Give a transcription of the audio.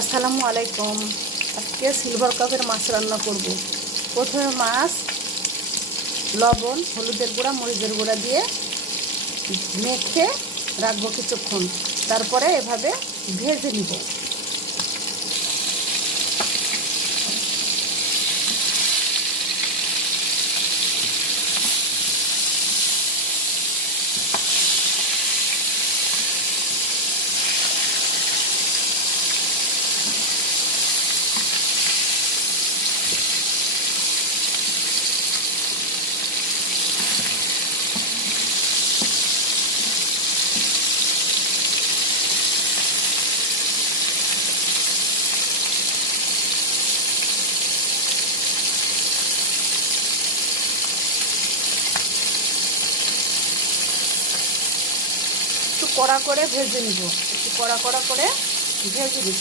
আসসালামু আলাইকুম। আজকে সিলভার কাপের মাছ রান্না করব। প্রথমে মাছ লবণ, হলুদের গুঁড়া, মরিচের গুঁড়া দিয়ে মেখে রাখবো কিছুক্ষণ। তারপরে এভাবে ভেজে নিব। একটু কড়া করে ভেজে নিব, একটু কড়া করে ভেজে নিব।